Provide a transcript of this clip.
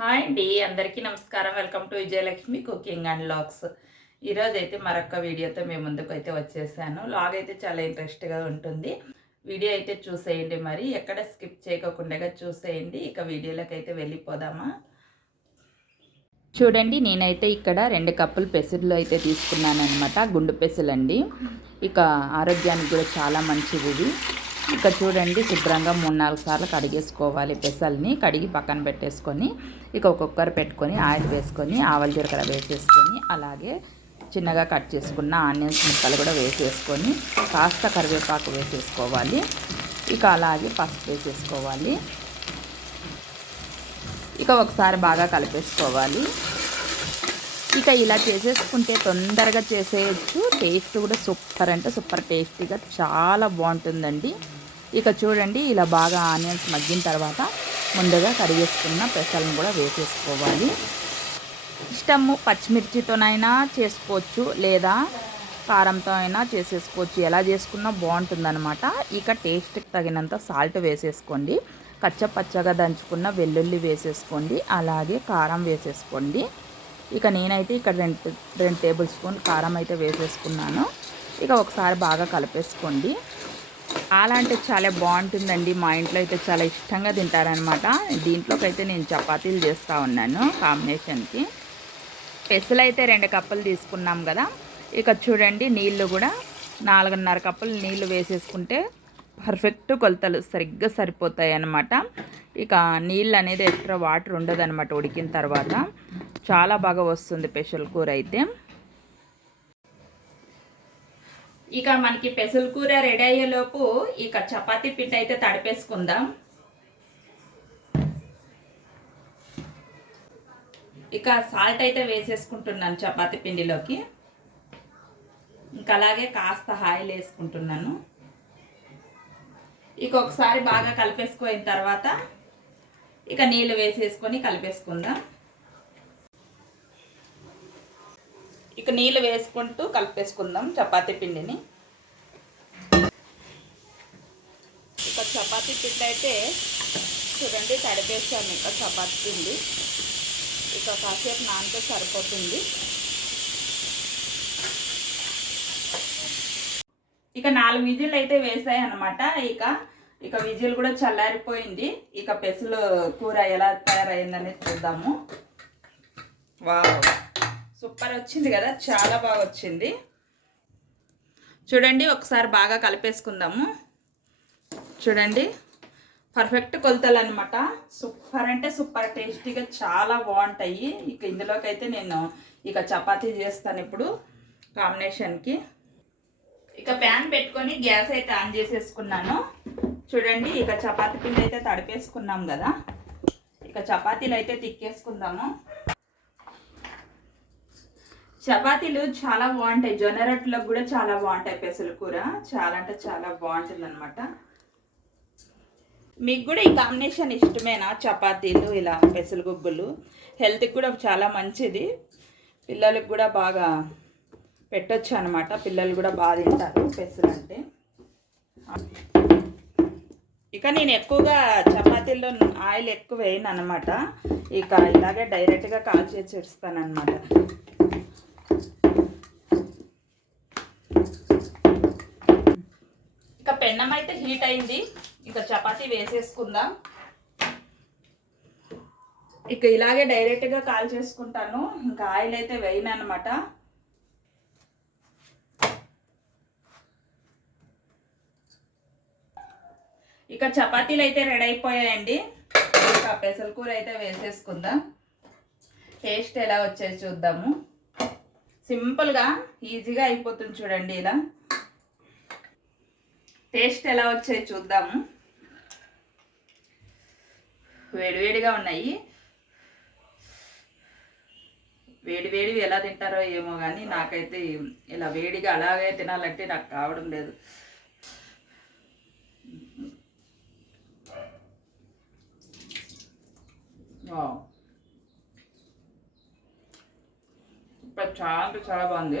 Hi అండి అందరికీ నమస్కారం. Welcome to Vijayalakshmi cooking and vlogs ఈరోజు అయితే మరొక వీడియోతో మేము ముందుకు అయితే వచ్చేసాను. లాగ్ అయితే చాలా ఇంట్రెస్ట్గా ఉంటుంది. వీడియో అయితే చూసేయండి మరి. ఎక్కడ స్కిప్ చేయకుండా చూసేయండి. ఇక వీడియోలోకి అయితే వెళ్ళిపోదామా? చూడండి నేనైతే ఇక్కడ రెండు కప్పులు పెసర్లు అయితే తీసుకున్నాను అనమాట గుండు పెసలండి. ఇక ఆరోగ్యానికి కూడా చాలా మంచిది ఇది. ఇక చూడండి శుభ్రంగా మూడు నాలుగు సార్లు కడిగేసుకోవాలి. పెసల్ని కడిగి పక్కన పెట్టేసుకొని ఇక ఒక్కొక్కరు పెట్టుకొని ఆయిల్ వేసుకొని ఆవల జీలకర్ర వేసేసుకొని అలాగే చిన్నగా కట్ చేసుకున్న ఆనియన్స్ ముక్కలు కూడా వేసేసుకొని కాస్త కరివేపాకు వేసేసుకోవాలి. ఇక అలాగే పసుపు వేసేసుకోవాలి. ఇక ఒకసారి బాగా కలిపేసుకోవాలి. ఇక ఇలా చేసేసుకుంటే తొందరగా చేసేయచ్చు. టేస్ట్ కూడా సూపర్ అంటే సూపర్ టేస్టీగా చాలా బాగుంటుందండి. ఇక చూడండి ఇలా బాగా ఆనియన్స్ మగ్గిన తర్వాత ముందుగా కరిగేసుకున్న పెసలను కూడా వేసేసుకోవాలి. ఇష్టము పచ్చిమిర్చితోనైనా చేసుకోవచ్చు లేదా కారంతో అయినా చేసేసుకోవచ్చు. ఎలా చేసుకున్నా బాగుంటుందన్నమాట. ఇక టేస్ట్కి తగినంత సాల్ట్ వేసేసుకోండి. కచ్చపచ్చగా దంచుకున్న వెల్లుల్లి వేసేసుకోండి. అలాగే కారం వేసేసుకోండి. ఇక నేనైతే ఇక్కడ రెండు రెండు టేబుల్ స్పూన్ కారం అయితే వేసేసుకున్నాను. ఇక ఒకసారి బాగా కలిపేసుకోండి. చాలా అంటే చాలా బాగుంటుందండి. మా ఇంట్లో అయితే చాలా ఇష్టంగా తింటారనమాట దీంట్లోకి అయితే నేను చపాతీలు చేస్తూ ఉన్నాను కాంబినేషన్కి. పెసలు అయితే రెండు కప్పులు తీసుకున్నాం కదా. ఇక చూడండి నీళ్ళు కూడా నాలుగున్నర కప్పులు నీళ్ళు వేసేసుకుంటే పర్ఫెక్ట్ కొలతలు సరిగ్గా సరిపోతాయి అన్నమాట ఇక నీళ్ళు అనేది ఎక్స్ట్రా వాటర్ ఉండదు అనమాట ఉడికిన తర్వాత. చాలా బాగా వస్తుంది స్పెషల్ కూర అయితే. ఇక మనకి పెసలు కూర రెడీ అయ్యేలోపు ఇక చపాతీ పిండి అయితే తడిపేసుకుందాం. ఇక సాల్ట్ అయితే వేసేసుకుంటున్నాను చపాతీ పిండిలోకి. ఇంకా అలాగే కాస్త ఆయిల్ వేసుకుంటున్నాను. ఇక ఒకసారి బాగా కలిపేసుకున్న తర్వాత ఇక నీళ్ళు వేసేసుకొని కలిపేసుకుందాం. ఇక నీళ్ళు వేసుకుంటూ కలిపేసుకుందాం చపాతీ పిండిని. ఇక చపాతీ పిండి అయితే చూడండి తడిపేసాము ఇక చపాతీ పిండి. ఇక కాసేపు నానితే సరిపోతుంది. ఇక నాలుగు విజిల్ అయితే వేసాయి అనమాట ఇక ఇక విజిల్ కూడా చల్లారిపోయింది. ఇక పెసలు కూర ఎలా తయారైందనేది చూద్దాము. వావ్. సూపర్ వచ్చింది కదా చాలా బాగా వచ్చింది. చూడండి ఒకసారి బాగా కలిపేసుకుందాము. చూడండి పర్ఫెక్ట్ కొలతలు అనమాట సూపర్ అంటే సూపర్ టేస్టీగా చాలా బాగుంటాయి. ఇక ఇందులోకి అయితే నేను ఇక చపాతీ చేస్తాను ఇప్పుడు కాంబినేషన్కి. ఇక ప్యాన్ పెట్టుకొని గ్యాస్ అయితే ఆన్ చేసేసుకున్నాను. చూడండి ఇక చపాతీ పిండి అయితే తడిపేసుకున్నాం కదా. ఇక చపాతీలు అయితే తిక్కేసుకుందాము. చపాతీలు చాలా బాగుంటాయి. జొన్న రొట్టెలకు కూడా చాలా బాగుంటాయి పెసలు కూర. చాలా అంటే చాలా బాగుంటుంది అనమాట మీకు కూడా ఈ కాంబినేషన్ ఇష్టమేనా? చపాతీలు ఇలా పెసలు గుగ్గులు. హెల్త్కి కూడా చాలా మంచిది. పిల్లలకు కూడా బాగా పెట్టొచ్చు అనమాట పిల్లలు కూడా బాగా తింటారు పెసలు అంటే. ఇక నేను ఎక్కువగా చపాతీల్లో ఆయిల్ ఎక్కువ వేయను అనమాట ఇక ఇలాగే డైరెక్ట్గా కాల్ చేసి ఇస్తాను అన్నం అయితే హీట్ అయింది. ఇక చపాతి వేసేసుకుందాం. ఇక ఇలాగే డైరెక్ట్గా కాల్ చేసుకుంటాను. ఇంకా ఆయిల్ అయితే వేయను అనమాట ఇక చపాతీలు అయితే రెడీ అయిపోయాయండి. ఇక పెసల కూర అయితే వేసేసుకుందాం. టేస్ట్ ఎలా వచ్చేది చూద్దాము. సింపుల్గా ఈజీగా అయిపోతుంది చూడండి ఇలా. టేస్ట్ ఎలా వచ్చాయి చూద్దాము. వేడివేడిగా ఉన్నాయి. వేడి వేడివి ఎలా తింటారో ఏమో కానీ నాకైతే ఇలా వేడిగా అలాగే తినాలంటే నాకు కావడం లేదు. ఇప్పుడు చాలా అంటే చాలా బాగుంది.